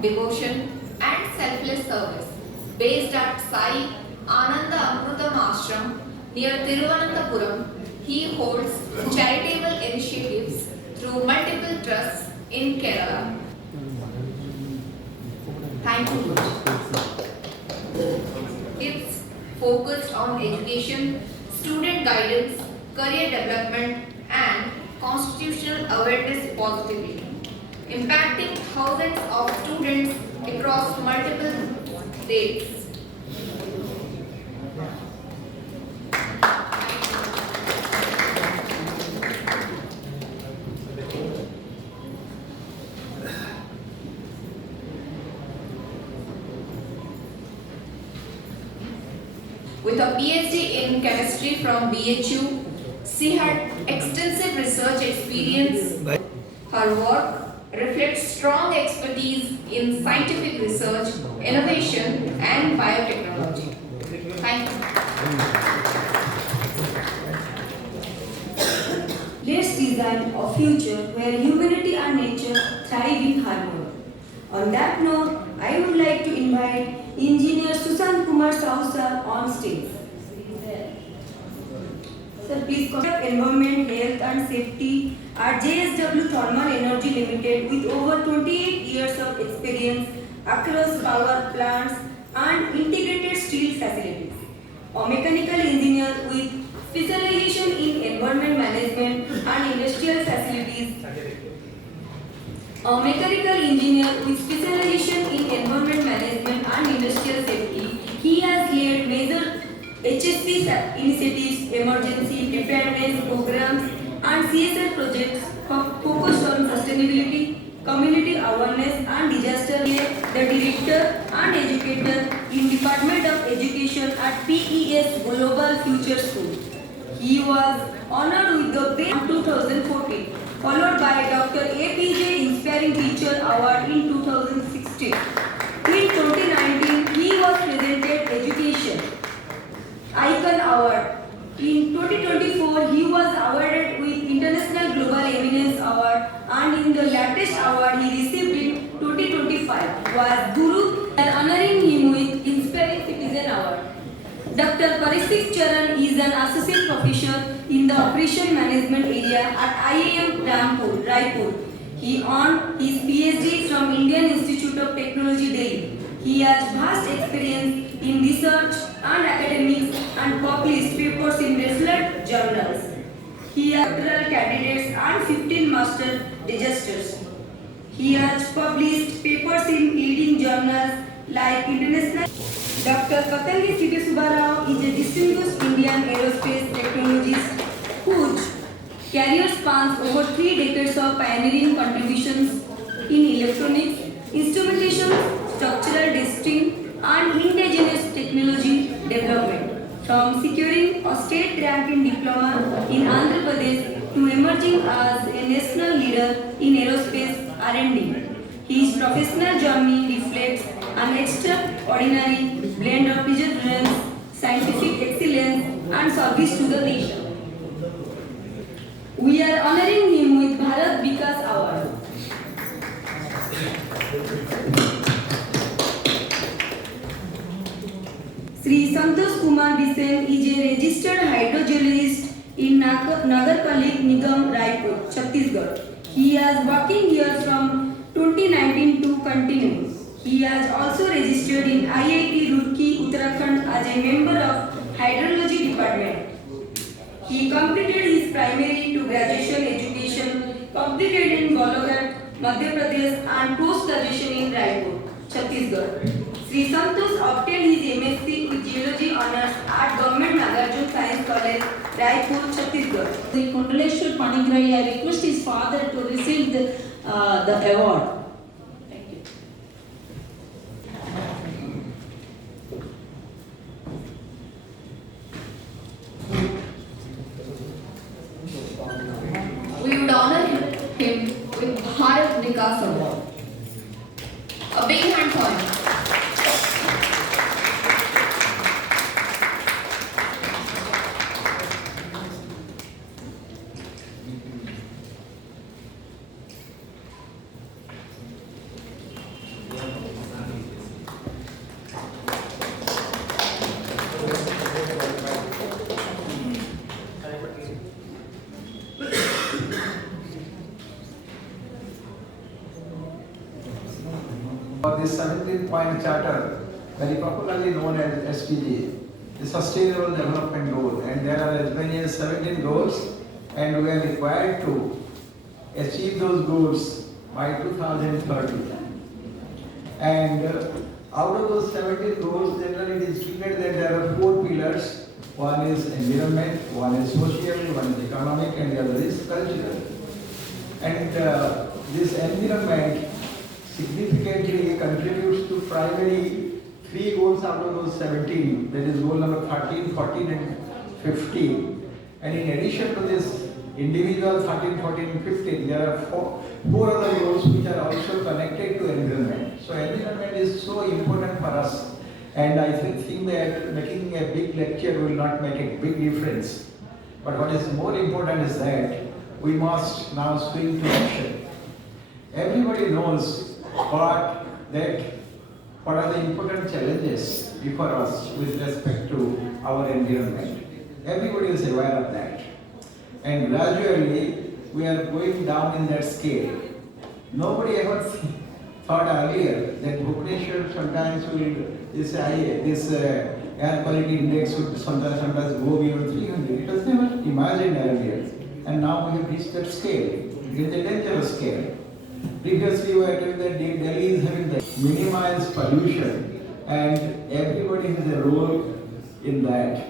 devotion, and selfless service. Based at Sai Ananda Amrutam Ashram near Thiruvananthapuram, he holds charitable initiatives through multiple trusts in Kerala. Thank you. It's focused on education, student guidance, career development, and constitutional awareness positively, impacting thousands of students across multiple states. With a PhD in chemistry from BHU, she had extensive research experience. Her work reflects strong expertise in scientific research, innovation, and biotechnology. Thank you. Let's design a future where humanity and nature thrive in harmony. On that note, I would like to invite Engineer Sushant Kumar Sahu sir on stage. Sir, please conduct environment, health and safety at JSW Thermal Energy Limited with over 28 years of experience across power plants and integrated steel facilities. A mechanical engineer with specialization in environment management and industrial facilities. A mechanical engineer with specialization in environment management and industrial safety, he has led major HSC initiatives, emergency preparedness programs, and CSR projects focused on sustainability, community awareness, and disaster relief. The director and educator in Department of Education at PES Global Future School. He was honored with the BRAIN 2014, followed by Dr. APJ Inspiring Teacher Award in 2016. In 2019, he was presented Education Icon Award. In 2024, he was awarded with International Global Eminence Award, and in the latest award he received in 2025 was Guru, and honoring him with Inspiring Citizen Award. Dr. Parikshit Charan is an associate professor in the operation management area at IIM Raipur. He earned his PhD from Indian Institute of Technology, Delhi. He has vast experience in research and academics and published papers in research journals. He has doctoral candidates and 15 master registers. He has published papers in leading journals like International. Dr. Patangi Sibesubbarao is a distinguished Indian aerospace technologist whose career spans over 3 decades of pioneering contributions in electronics, instrumentation, structural testing, and indigenous technology development. From securing a state-ranking diploma in Andhra Pradesh to emerging as a national leader in aerospace R&D. His professional journey reflects an extraordinary blend of perseverance, scientific excellence, and service to the nation. We are honoring him with Bharat Vikas Award. Sri Santosh Kumar Bisen is a registered hydrogeologist in Nagarpalik Nigam, Raipur, Chhattisgarh. He is working here from 2019 to continue. He has also registered in IIT Roorkee, Uttarakhand as a member of Hydrology Department. He completed his primary to graduation education completed in Balaghat, Madhya Pradesh, and post-graduation in Raipur, Chhattisgarh. Sri Santosh obtained his MSc with Geology Honours at Government Nagarjuna Science College, Raipur, Chhattisgarh. The Kundaleshwar Panigrahi, I request his father to receive the award. Thank you. We would honor him with Bharat Vikas Award. A big hand for him. For this 17-point charter, very popularly known as SDG, the Sustainable Development Goal, and there are as many as 17 goals, and we are required to achieve those goals by 2030. And out of those 17 goals, generally it is stated that there are 4 pillars. One is environment, one is social, one is economic, and the other is cultural. And this environment significantly contributes to primary 3 goals out of those 17, that is goal number 13, 14 and 15. And in addition to this individual 13, 14 and 15, there are four other goals which are also connected to environment. So environment is so important for us, and I think that making a big lecture will not make a big difference. But what is more important is that we must now swing to action. Everybody knows what are the important challenges before us with respect to our environment. Everybody is aware of that. And gradually we are going down in that scale. Nobody ever thought earlier that Bhubaneswar sometimes this air quality index would sometimes go beyond 300. It was never imagined earlier. And now we have reached that scale. It is a dangerous scale. Previously we were told that Delhi is having the minimized pollution, and everybody has a role in that.